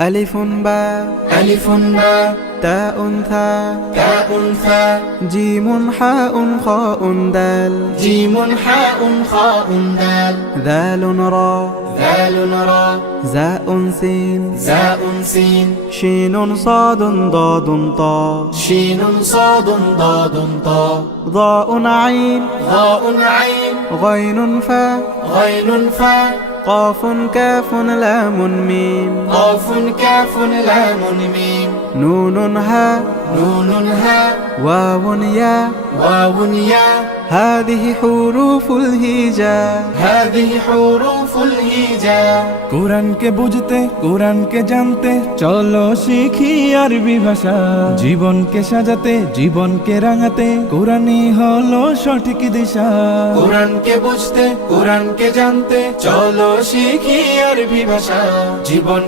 ألف باء ألف باء تاء ثاء تاء ثاء جيم حاء خاء دال جيم حاء خاء دال ذال را ذال را زاء سين زاء سين شين صاد ضاد طاء شين صاد ضاد طاء ضاء عين ضاء عين غين فاء غين فاء قاف كاف لام ميم قاف كاف لام ميم نون هاء نون هاء واو ياء واو ياء هذه حروف الهجاء هذه حروف الهجاء কোরআনকে বুঝতে কোরআনকে জানতে চলো শিখি আরবি ভাষা জীবনকে সাজাতে জীবনকে রাঙাতে কোরআনই হলো সঠিক দিশা কোরআনকে বুঝতে কোরআনকে জানতে চলো শিখি আরবি ভাষা জীবন